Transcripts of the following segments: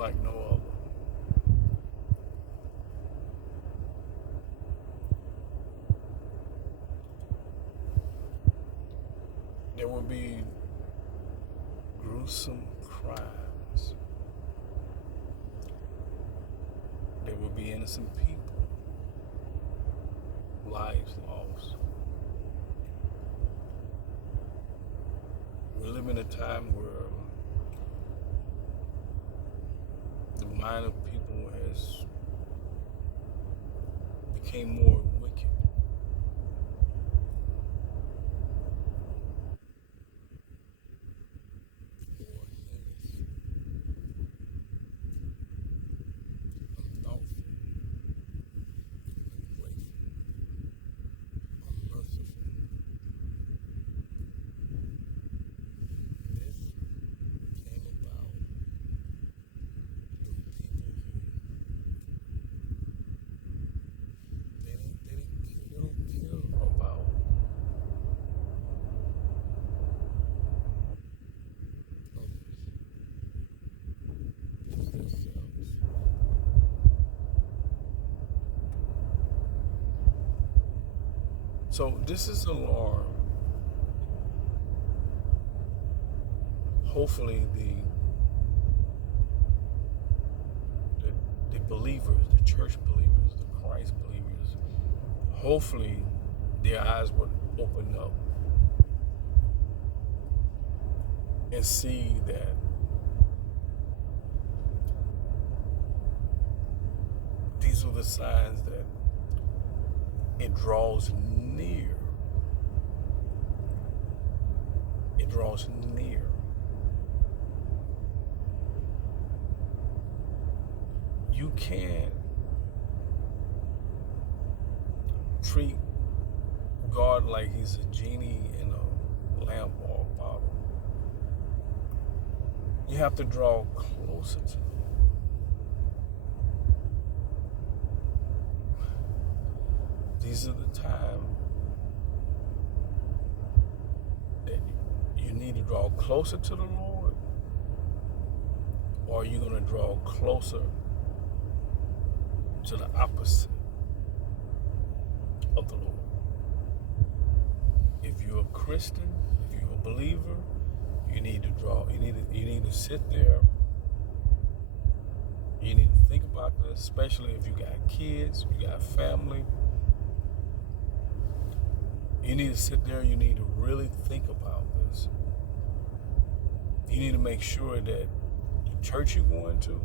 like no other. There will be gruesome crimes. There will be innocent people, lives lost. We live in a time where the mind of people has became more wicked. More heinous, unthoughtful, ungrateful, unmerciful. This came about through people who they don't care about others, just themselves. So this is alarm. Hopefully the believers, the church believers, the Christ believers, hopefully their eyes would open up and see that these are the signs that it draws near. It draws near. You can't treat God like he's a genie in a lamp or a bottle. You have to draw closer to him. These are the time that you need to draw closer to the Lord, or you're going to draw closer to the opposite of the Lord. If you're a Christian, if you're a believer, you need to draw. You need to sit there. You need to think about this, especially if you got kids, you got family. You need to sit there. You need to really think about this. You need to make sure that the church you're going to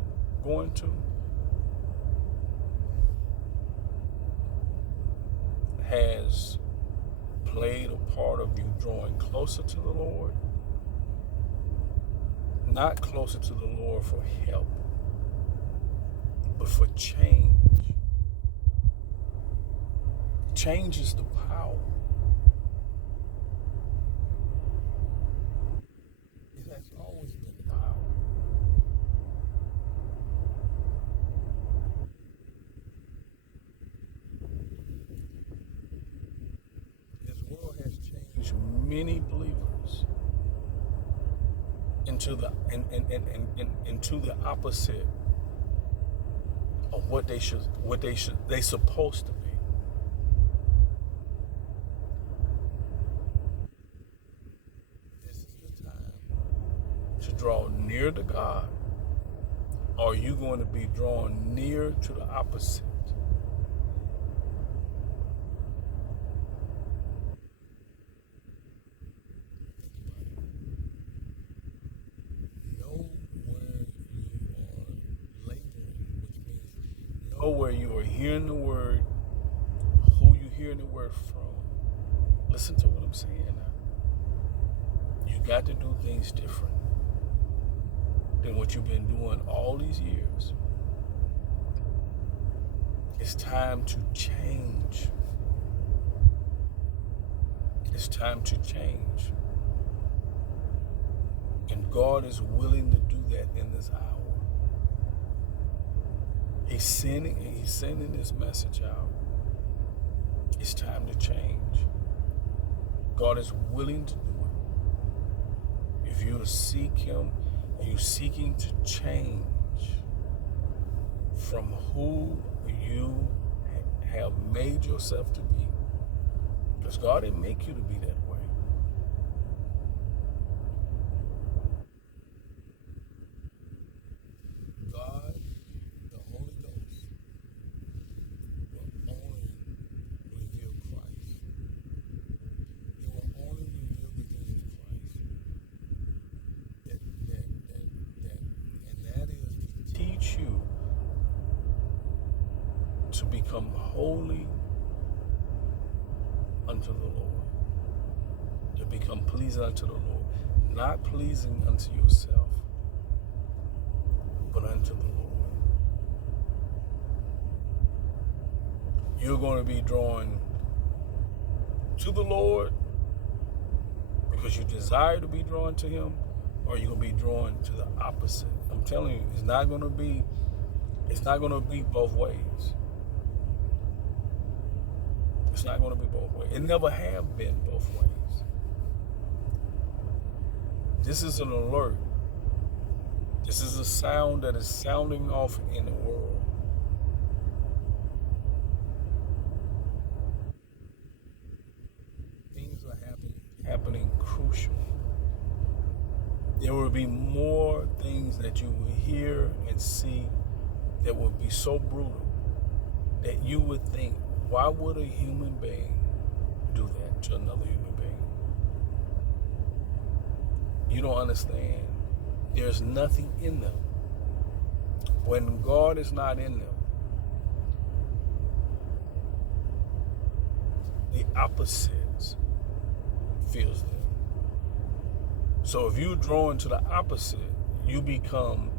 has played a part of you drawing closer to the Lord, not closer to the Lord for help, but for change. Change is the power. It has always been the power. This world has changed many believers into the opposite of what they supposed to be. This is the time to draw near to God, or are you going to be drawn near to the opposite? Know where you are laboring, which means know where you are hearing the word, who you hearing the word from. Listen to what I'm saying now. You got to do things different than what you've been doing all these years. It's time to change. It's time to change. And God is willing to do that in this hour. He's sending this message out. It's time to change. God is willing to do it. If you seek him and you're seeking to change, from who you have made yourself to be. Because God didn't make you to be that way. God, the Holy Ghost, will only reveal Christ. He will only reveal the things of Christ. And that is to teach you to become holy unto the Lord. To become pleasing unto the Lord. Not pleasing unto yourself, but unto the Lord. You're going to be drawn to the Lord because you desire to be drawn to Him, or you're going to be drawn to the opposite. I'm telling you, it's not going to be both ways. It's not going to be both ways. It never have been both ways. This is an alert. This is a sound that is sounding off in the world. Things are happening crucial. There will be more things that you will hear and see that will be so brutal that you would think, why would a human being do that to another human being? You don't understand. There's nothing in them. When God is not in them, the opposites fills them. So if you're drawn to the opposite, you become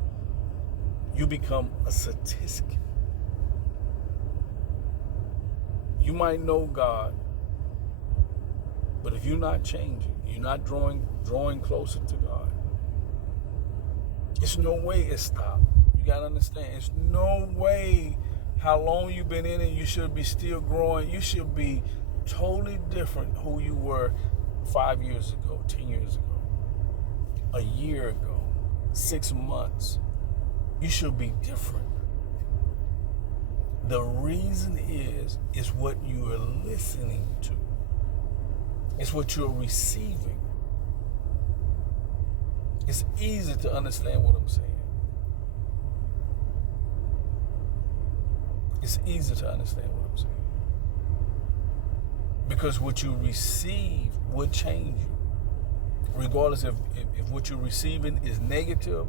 a statistic. You might know God, but if you're not changing, you're not drawing closer to God, it's no way it stopped. You gotta understand, it's no way how long you've been in it, you should be still growing. You should be totally different who you were 5 years ago, 10 years ago, a year ago, 6 months. You should be different. The reason is what you are listening to. It's what you're receiving. It's easy to understand what I'm saying. It's easy to understand what I'm saying. Because what you receive will change you. Regardless if what you're receiving is negative,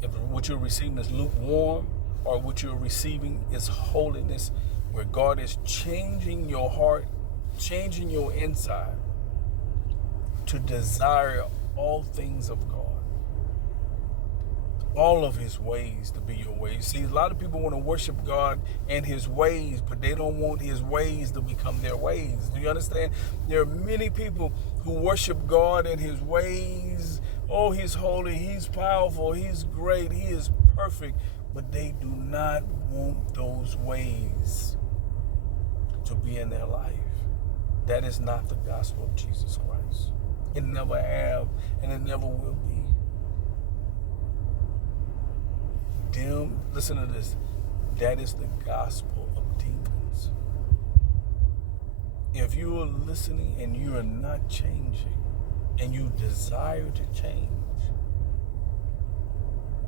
if what you're receiving is lukewarm, or what you're receiving is holiness, where God is changing your heart, changing your inside to desire all things of God. All of His ways to be your ways. See, a lot of people want to worship God and His ways, but they don't want His ways to become their ways. Do you understand? There are many people who worship God and His ways. Oh, He's holy, He's powerful, He's great, He is perfect. But they do not want those ways to be in their life. That is not the gospel of Jesus Christ. It never have, and it never will be. Listen to this. That is the gospel of demons. If you are listening and you are not changing, and you desire to change,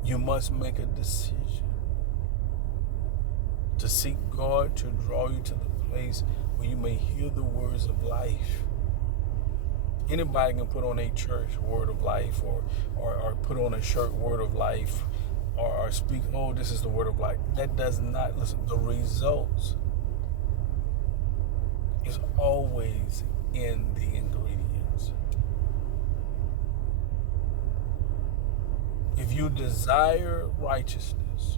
you must make a decision to seek God to draw you to the place where you may hear the words of life. Anybody can put on a church word of life, or put on a shirt word of life, or speak, oh, this is the word of life. That does not, listen, the results is always in the ingredients. If you desire righteousness,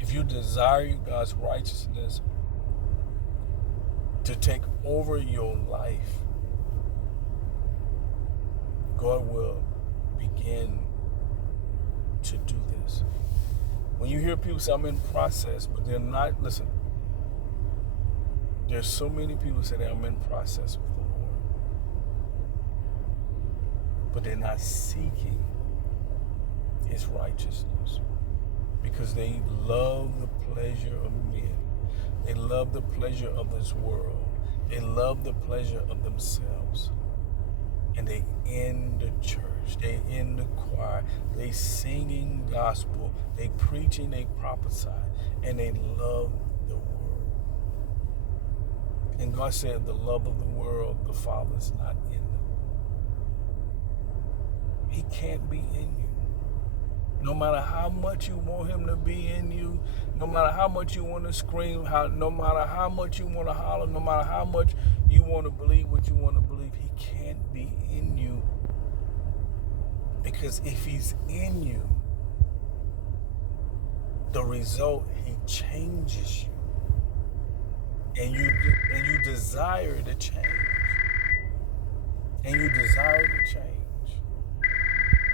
if you desire God's righteousness to take over your life, God will begin to do this. When you hear people say, I'm in process, but they're not, listen, there's so many people say that I'm in process with the Lord, but they're not seeking His righteousness. because they love the pleasure of men. They love the pleasure of this world. They love the pleasure of themselves. And they in the church, they in the choir, they singing gospel, they preaching, they prophesy, and they love the world. And God said the love of the world, the Father is not in them. He can't be in you. No matter how much you want him to be in you, no matter how much you want to scream, no matter how much you want to holler, no matter how much you want to believe what you want to believe, he can't be in you. Because if he's in you, the result, he changes you. And you desire to change. And you desire to change.